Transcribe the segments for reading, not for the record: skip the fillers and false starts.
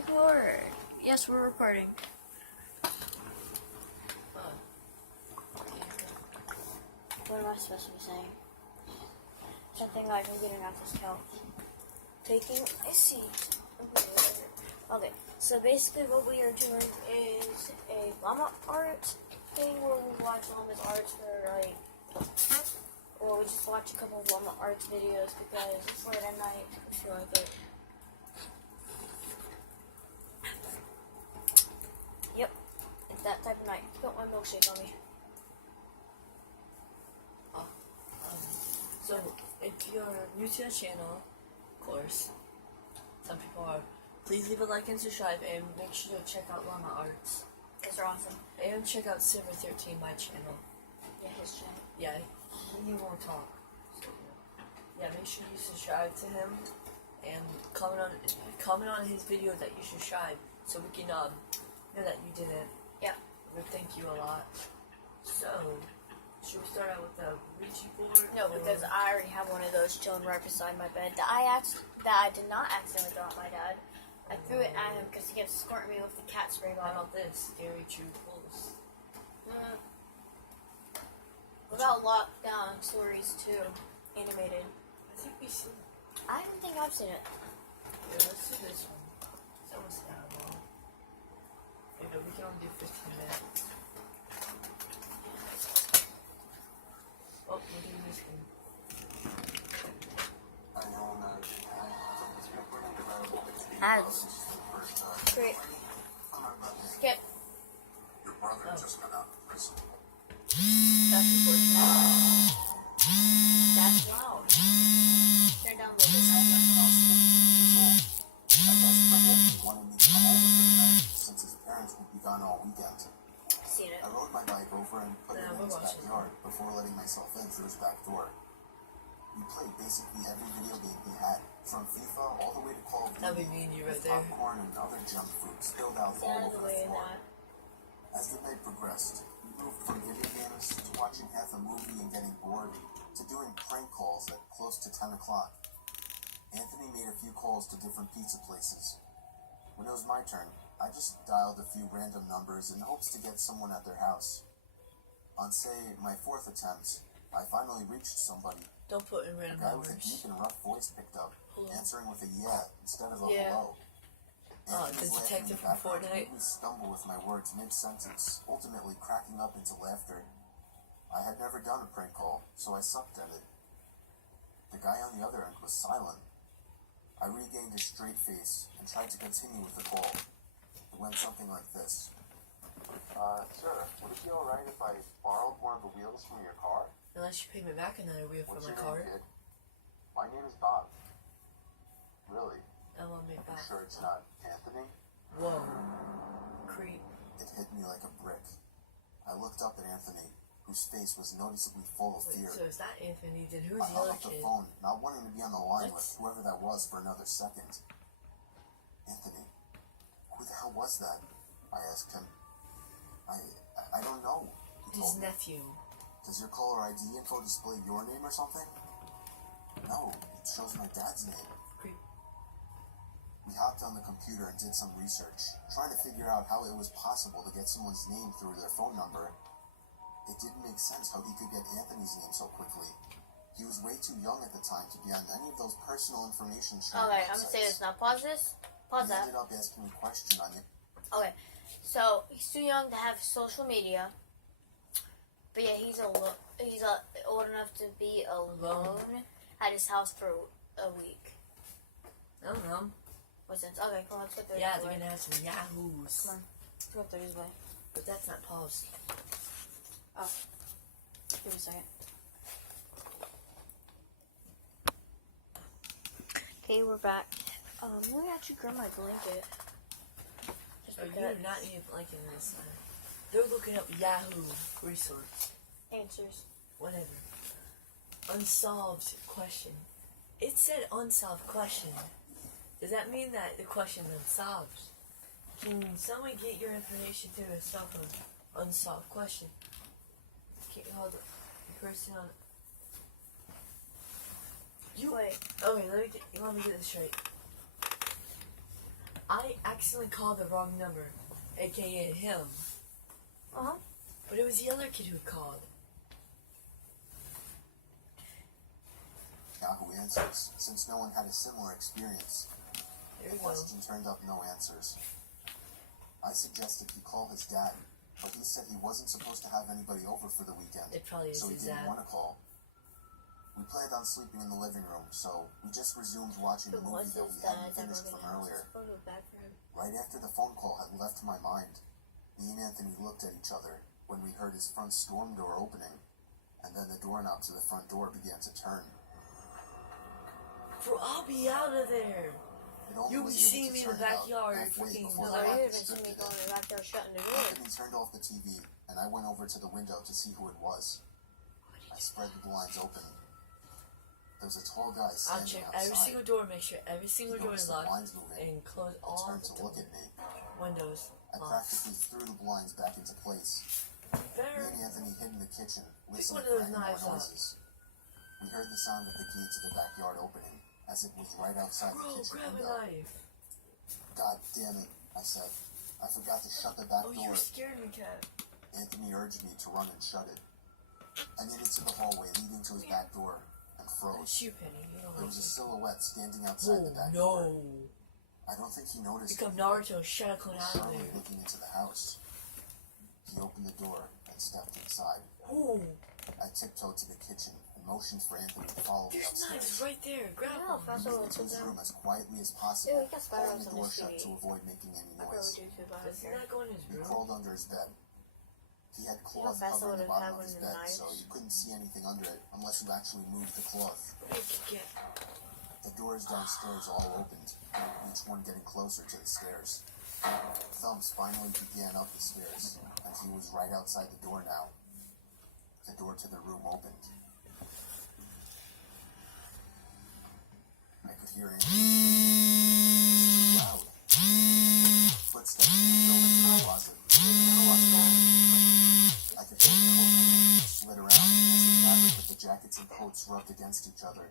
Record. Yes, we're recording. What am I supposed to be saying? Something like I'm getting off this couch. Taking a seat. Okay, so basically what we are doing is a Llama ARTS thing where we watch Llama's arts for like, or we just watch a couple of Llama ARTS videos because it's late at night. I feel like it. Yep, it's that type of night. Put my milkshake on me. So, if you're new to the channel, of course, some people are, please leave a like and subscribe, and make sure to check out Llama ARTS. Those are awesome. And check out Silver13, my channel. Yeah, his channel. Yeah, he won't talk. So, yeah, make sure you subscribe to him, and comment on his video that you subscribe, so we can know that you did it. Yeah. We thank you a lot. So, should we start out with the Ouija board? No, because I already have one of those chilling right beside my bed that I did not accidentally throw at my dad. I threw it at him because he kept squirting me with the cat spray How bottle. about this? Scary True Pulse. What about Lockdown Stories 2, animated? I think we should. I don't think I've seen it. Yeah, let's do this one. That one's not long. Maybe we can only do 15 minutes. Oh, we're doing this one. Ads. Great. Skip. Your brother just got out of prison. That's unfortunate. That's loud. Turn down a little bit. I guess Brenda wanted me to come over for the night since his parents would be gone all weekend. Seen it. I rode my bike over and put it in his backyard before letting myself in through his back door. We played basically every video game he had, from FIFA all the way to Call of Duty. That'd be me and you right with there. popcorn and other junk food spilled out Get out all of the over way the of floor. that. As the night progressed, we moved from video games to watching half a movie and getting bored to doing prank calls at close to 10 o'clock. Anthony made a few calls to different pizza places. When it was my turn, I just dialed a few random numbers in hopes to get someone at their house. On, say, my fourth attempt, I finally reached somebody. Don't put in A random guy with a numbers. deep and rough voice picked up, answering with a yeah instead of a Yeah. hello. Oh, the Anthony's laughing detective in from background Fortnite. made me stumble with my words mid-sentence, ultimately cracking up into laughter. I had never done a prank call, so I sucked at it. The guy on the other end was silent. I regained a straight face and tried to continue with the call. It went something like this. Sir, would it be alright if I borrowed one of the wheels from your car? Unless you pay me back another wheel for What's my your car. name, kid? My name is Bob. Really? I want me You back. sure it's not Anthony? Whoa. Creep. It hit me like a brick. I looked up at Anthony, whose face was noticeably full of Wait, fear. so is that Anthony? Then who's I the hung other up the kid? phone, not wanting to be on the line What? with whoever that was for another second. Anthony, who the hell was that? I asked him. I don't know. He His told me. nephew. Does your caller ID info display your name or something? No, it shows my dad's name. Creep. We hopped on the computer and did some research, trying to figure out how it was possible to get someone's name through their phone number. It didn't make sense how he could get Anthony's name so quickly. He was way too young at the time to be on any of those personal information sharing Okay, I'm gonna say websites. this now. Pause this. Pause He that. ended up asking me a question on it. Okay, so he's too young to have social media, but yeah, he's old enough to be alone at his house for a week. I don't know. What's this? Okay, come on, let's go through Yeah, this they're way. gonna have some yahoos. Come on, let's go through this way. But that's not paused. Oh, give me a second. Okay, we're back. Let me actually grab my blanket. Just Oh, because you're not even liking this. They're looking up Yahoo resource. answers. Whatever. Unsolved question. It said unsolved question. Does that mean that the question is unsolved? Can someone get your information to a cell phone? Unsolved question. Can't hold the person on. You Wait. okay? Let me. You want me to get this straight? I accidentally called the wrong number, aka him. But it was the other kid who called. Yahoo Answers, since no one had a similar experience. There The we go. question turned up no answers. I suggested he call his dad, but he said he wasn't supposed to have anybody over for the weekend, It probably is so he his didn't dad. want to call. We planned on sleeping in the living room, so we just resumed watching the Who movie was that his we dad? hadn't That finished from earlier. photo bad for him. Right after the phone call had left my mind, me and Anthony looked at each other when we heard his front storm door opening, and then the doorknob to the front door began to turn. Bro, I'll be out of there. It only You'll was be able seeing to me in the turn about backyard, halfway freaking before No, the you lock didn't see me restricted going it. in the back there shutting the door. Anthony turned off the TV, and I went over to the window to see who it was. I spread the blinds open. There was a tall guy I'll standing check outside. every single door, make sure every single He door is noticed the locked, blinds moving and close and all turned the to look at me. windows I locked. practically threw the blinds back into place. Me Better. and Anthony hid in the kitchen, listening one of for those any more knives up. noises. We heard the sound of the key to the backyard opening, as it was right outside the Bro, kitchen grab a window. knife. God damn it, I said. I forgot to shut the back Oh, door. you scared me, Cat. Anthony urged me to run and shut it. I made it to the hallway leading to his back door and froze. Shoot, Penny. You don't There like was a me. silhouette standing outside the Oh, back door. no. I don't think he noticed Become me, but Naruto, Shadow he was out of surely there. looking into the house. He opened the door and stepped inside. Oh, I tiptoed to the kitchen and motioned for Anthony to follow me there's knives upstairs. right there. Grab Yeah, them. fast We moved forward into to his them. room as quietly as Ew, possible, he got spider holding webs the on door his shut TV. to avoid making any I probably noise. do too, but I don't Does he care. not go in his We room? crawled under his bed. He had cloth fast covering the forward bottom have of one his of the bed, knives? so you couldn't see anything under it unless you actually moved the cloth. What did you get? The doors downstairs all opened, each one getting closer to the stairs. Thumbs finally began up the stairs, and he was right outside the door now. The door to the room opened. I could hear Anthony breathing. It was too loud. Footsteps moved over to the closet. The closet opened. I could hear the coat hangers slid around as the fabric of the jackets and coats rubbed against each other.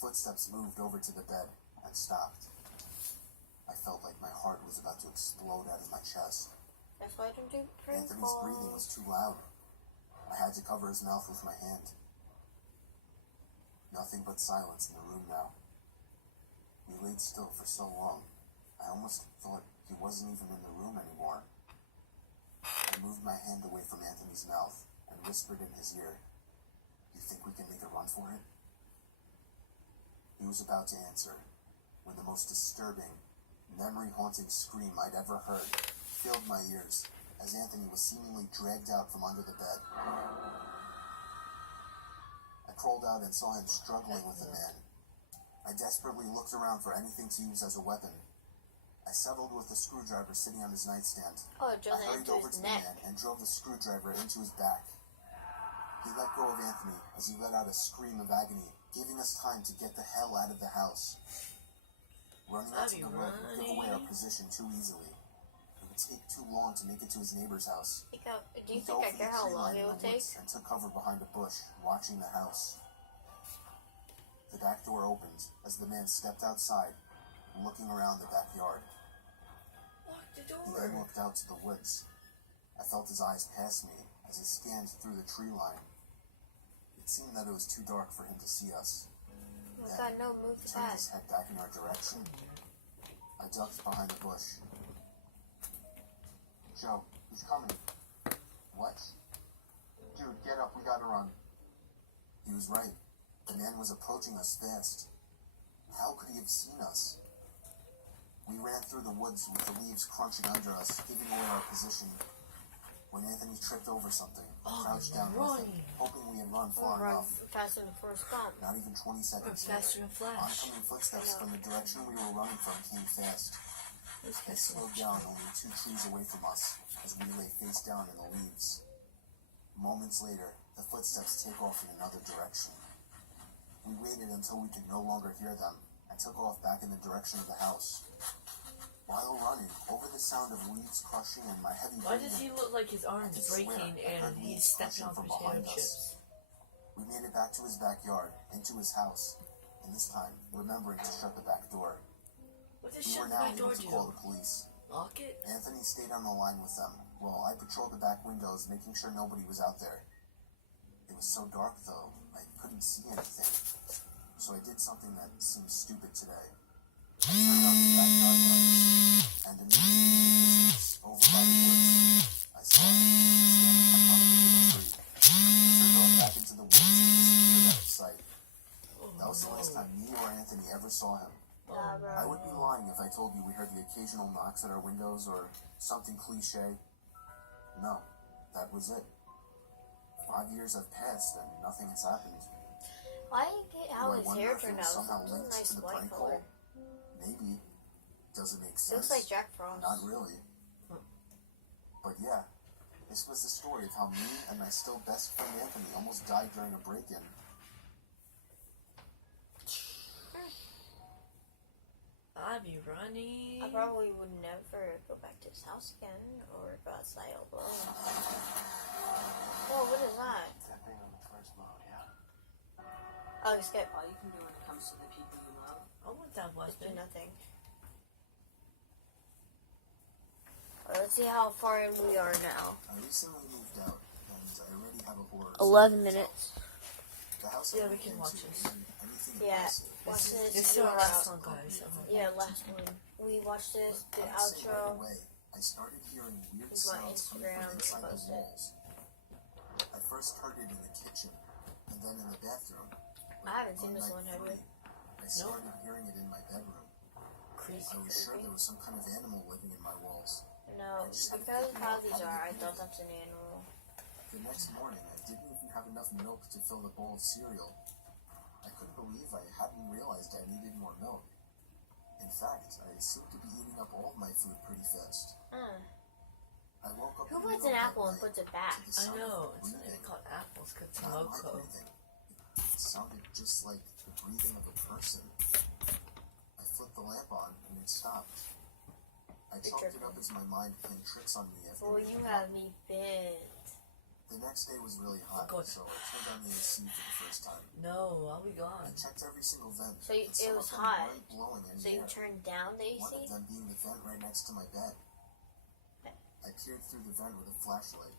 Footsteps moved over to the bed and stopped. I felt like my heart was about to explode out of my chest. That's why I don't do prank Anthony's breathing was calls. too loud. I had to cover his mouth with my hand. Nothing but silence in the room now. We laid still for so long, I almost thought he wasn't even in the room anymore. I moved my hand away from Anthony's mouth and whispered in his ear, "You think we can make a run for it?" He was about to answer when the most disturbing, memory-haunting scream I'd ever heard filled my ears as Anthony was seemingly dragged out from under the bed. I crawled out and saw him struggling with the man. I desperately looked around for anything to use as a weapon. I settled with the screwdriver sitting on his nightstand. Oh, it I goes hurried into over his to the neck. man and drove the screwdriver into his back. He let go of Anthony as he let out a scream of agony, giving us time to get the hell out of the house. Running out to the road would give away our position too easily. It would take too long to make it to his neighbor's house. Do you We think dove I for care the how tree long line it in will the take? woods and took cover behind a bush, watching the house. The back door opened as the man stepped outside, looking around the backyard. Lock the He then door. looked out to the woods. I felt his eyes pass me as he scanned through the tree line. It seemed that it was too dark for him to see us. Oh my god, no, move He turned fast. his head back in our direction. I ducked behind a bush. "Joe, he's coming." "What?" "Dude, get up, we gotta run." He was right. The man was approaching us fast. How could he have seen us? We ran through the woods with the leaves crunching under us, giving away our position. When Anthony tripped over something, I crouched down with him, hoping we had run far Run enough. faster than Forrest Gump. Not even 20 seconds Or faster later, than Flash. oncoming footsteps I know. from the direction we were running from came fast. This They guy's so slowed down only 2 trees away from us as we lay face down in the leaves. Moments later, the footsteps take off in another direction. We waited until we could no longer hear them and took off back in the direction of the house. While running, over the sound of leaves crushing and my heavy Why does he breathing, look like his arm's I swear, breaking I heard and he's leaves stepping crunching on from potato behind us. chips? We made it back to his backyard, into his house, and this time remembering to shut the back door. What does We shut were my now door able to do? call the police. Lock it? Anthony stayed on the line with them, while I patrolled the back windows, making sure nobody was out there. It was so dark, though, I couldn't see anything. So I did something that seems stupid today. I turned on the backyard lights, and immediately in the distance, over by the woods, I saw him standing in front of a big tree. He turned off back into the woods and disappeared out of sight. That was the last time me or Anthony ever saw him. Nah, bro. I would be lying if I told you we heard the occasional knocks at our windows or something cliche. No, that was it. 5 years have passed and nothing has happened. Why did he get how Do I his wonder hair if it turned was out? somehow It's a linked nice to the white prank color. call? Maybe. Does it make It sense? looks like Jack Frost. Not really. But yeah, this was the story of how me and my still best friend Anthony almost died during a break-in. I'd be running. I probably would never go back to his house again or go outside alone. Whoa, what is that? Tapping on the first mode, yeah. Oh, skip. All you can do when it comes to the people you love. I want that Do weapon. nothing. Alright, let's see how far in we are now. I recently moved out, and I already have a horror. 11 minutes. The house Yeah, I we moved can into watch this. isn't anything Yeah, impressive. watch this. This is our last one, guys. Yeah, last one. We watched this, the I would say right outro. away, I started hearing weird It's my sounds coming Instagram, from inside the post it. walls. I first heard it in the kitchen, and then in the bathroom. I haven't seen this night one, have you? 3, I started hearing it in my bedroom. Creepy. I was sure there was some kind of animal living in my walls. No, because how these are, I thought that's an animal. The next morning, I didn't even have enough milk to fill the bowl of cereal. I couldn't believe I hadn't realized I needed more milk. In fact, I seemed to be eating up all of my food pretty fast. I woke up Who in the puts middle an of apple the and night puts it back? to the I sound know. of It's not breathing. even called apples, it's Not my loco. breathing. It sounded just like the breathing of a person. I flipped the lamp on and it stopped. I chalked it up as my mind playing tricks on me after Well, you waking have up. me bent. The next day was really hot, God. so I turned on the AC for the first time. No, I'll be I gone. checked every single vent. So you- but some it of was them hot. weren't blowing any So you air. turned down the One of AC? them being the vent right next to my bed. I peered through the vent with a flashlight.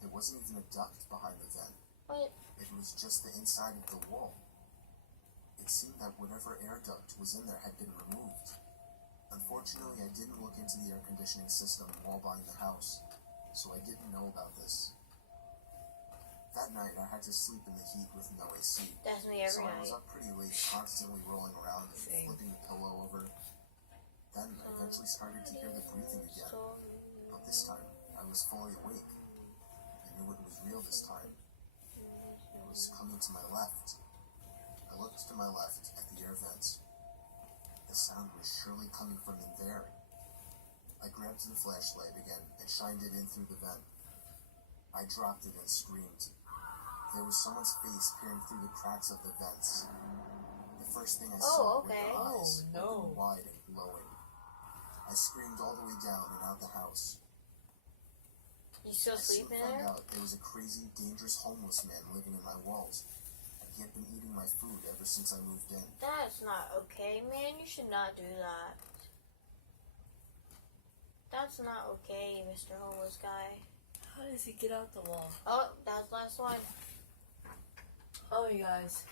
There wasn't even a duct behind the vent. What? It was just the inside of the wall. It seemed that whatever air duct was in there had been removed. Unfortunately, I didn't look into the air conditioning system while buying the house, so I didn't know about this. That night, I had to sleep in the heat with no AC. That's me every So I was night. up pretty late, constantly rolling around and Same. flipping the pillow over. Then I eventually started to hear the breathing again, but this time I was fully awake. I knew it was real this time. It was coming to my left. I looked to my left at the air vents. The sound was surely coming from in there. I grabbed the flashlight again and shined it in through the vent. I dropped it and screamed. There was someone's face peering through the cracks of the vents. The first thing I saw were okay. their eyes, Oh, no. open wide and glowing. I screamed all the way down and out the house. You still I soon sleeping found there? out there was a crazy, dangerous homeless man living in my walls, and he had been eating my food ever since I moved in. That's not okay, man. You should not do that. That's not okay, Mr. Homeless Guy. How does he get out the wall? Oh, that was the last one. Oh, you guys.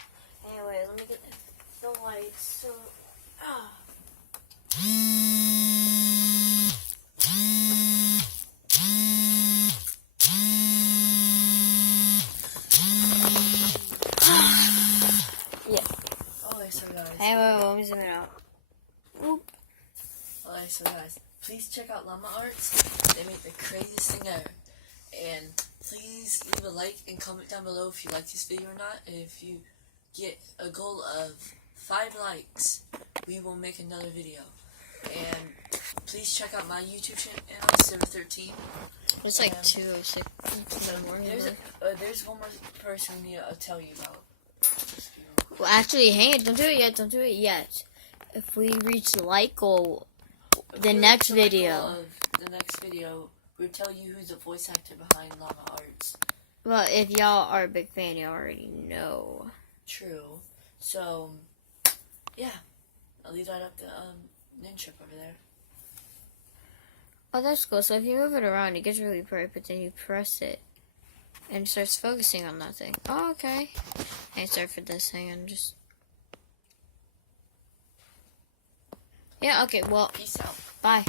Anyway, let me get the lights. So, Alright, so guys. Hey, wait, let me zoom it out. Alright, so guys. Please check out Llama ARTS. They make the craziest thing ever. And please leave a like and comment down below if you like this video or not. And if you get a goal of 5 likes, we will make another video. And please check out my YouTube channel, Silver13. It's like 2 or 6 in the morning. There's one more person we need to tell you about. Well, actually, hang it. Don't do it yet. Don't do it yet. If we reach the like goal, the next video. The next video, we'll tell you who's the voice actor behind Llama ARTS. Well, if y'all are a big fan, you already know. True. So, yeah. I'll leave that up to ninja over there. Oh, that's cool. So if you move it around, it gets really bright, but then you press it, and it starts focusing on that thing. Oh, okay. Hey, sorry for this. Hang on, just... Yeah, okay, well, Peace out. bye.